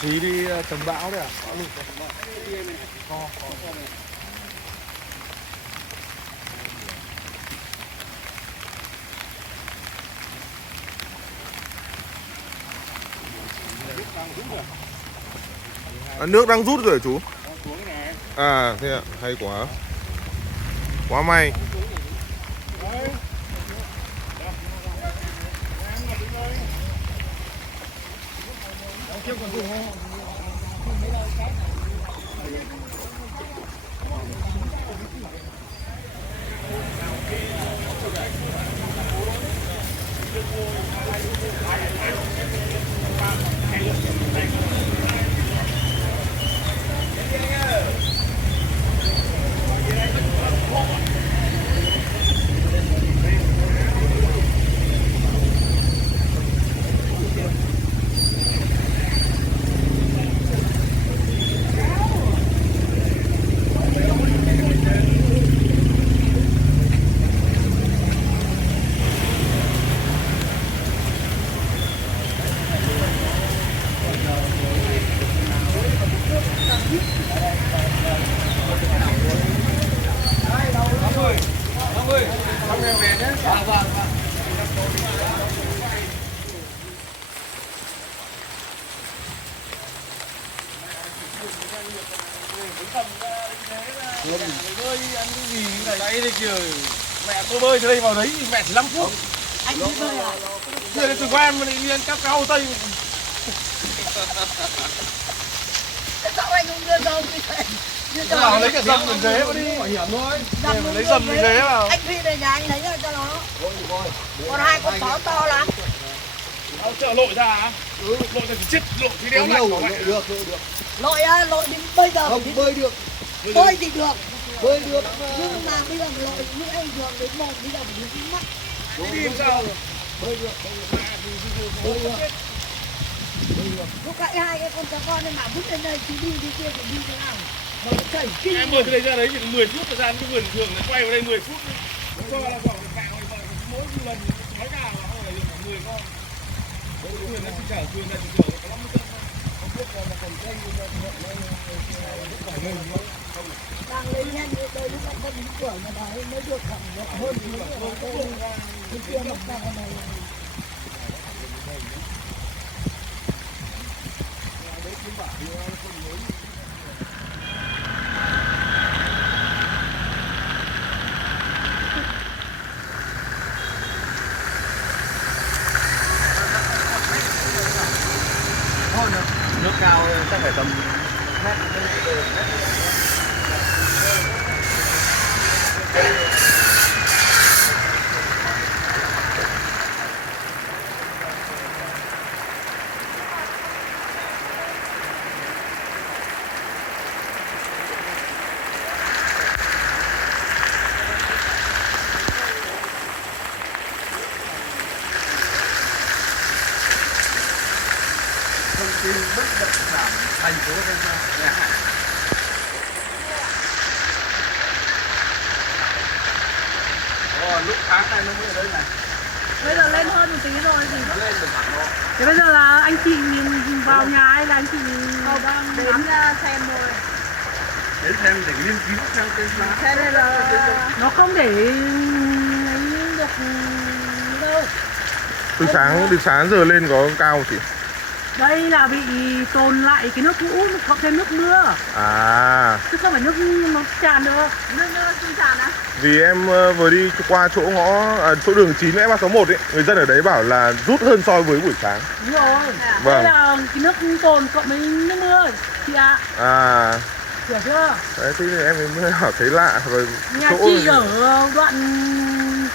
Chí đi chống bão đấy à? Bão lụt à, nước đang rút rồi hả chú? À thế ạ, hay quá. Quá may. bơi ăn cái gì này đây thì kiểu mẹ tôi bơi từ đây vào đấy thì mẹ chỉ 5 phút. Anh biết bơi à? Chưa từ quen mà lại đi ăn cáp cao Hồ Tây. Sao anh không đưa dầu đi? Nào lấy cả dầm mình ghế vào đi. Bảo hiểm thôi. Để lấy dầm mình ghế vào. Anh Phi về nhà anh lấy cho nó. Còn hai con chó to lắm. Chợ lội ra hả? Lội ra thì chết, lội thì đéo lại. Được. Lội á, lội đến bây giờ Không, bơi được. bơi thì được. Bơi được. Nhưng mà bây giờ lội như anh thường đến mồm bây giờ phải đi mắt. Đi làm sao? Bơi được. Lúc nãy hai cái con chó con nên mà vứt lên đây chứ đi kia thì đi thế nào? Mà nó chảy kinh. Em bơi từ đây ra đấy chỉ 10 phút thời gian cái vườn thường này quay vào đây 10 phút. Cho là khoảng cạo mỗi lần nói cào là không phải được 10 con. Vườn nó chỉ chở vườn này chỉ chở có 50 cân thôi. Không biết là còn cây nó phải lên nữa. Đang lên nhanh như đây nó không đi cửa mà đấy mới được khoảng hơn tí nữa. Cái kia nó vào này. Nước cao chắc phải tầm mét. Thông tin bất động sản thành phố Thanh Hóa. Lúc tháng này nó mới ở đây này. Bây giờ lên hơn một tí rồi thì Nó lên được hẳn rồi. thế bây giờ là anh chị nhìn vào nhà hay là anh chị đang Đến xem thôi. Đến xem để nghiên cứu xem cái giá. Thế nên là nó không để ấy được đâu. Từ sáng giờ lên có cao không chị? Đây là bị tồn lại cái nước cũ cộng thêm nước mưa À, chứ không phải nước nó tràn được. nước không tràn á. vì em vừa đi qua chỗ chỗ đường 9 ấy, người dân ở đấy bảo là rút hơn so với buổi sáng. Đúng rồi. Vâng. Đây là cái nước tồn cộng với nước mưa chị ạ. À, Hiểu chưa? đấy thế thì em mới hỏi thấy lạ rồi. Nhà chị ở đoạn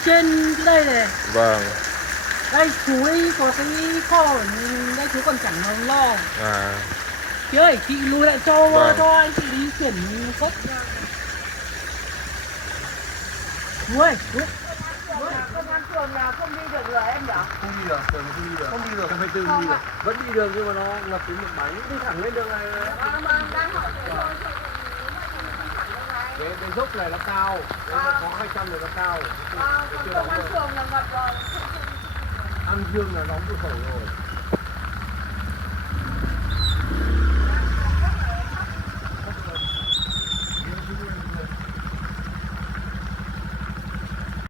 trên cái đây này. Vâng. Đây chú ấy có cái kho ở đây chú còn chẳng lo. À, Chị ơi, chị lùi lại cho Vâng. cho anh chị đi chuyển cốt. Chú ơi, chú. Công an phường là không đi được rồi em nhỉ? Không đi được, thường không đi được. Không đi được. Không phải từ đi được. Vẫn đi được nhưng mà nó ngập đến một bánh. Đi thẳng lên đường này. Đang hỏi Cái dốc này nó cao. Có 200 rồi nó cao. công an phường là ngập rồi. An Dương là đóng cửa khẩu rồi.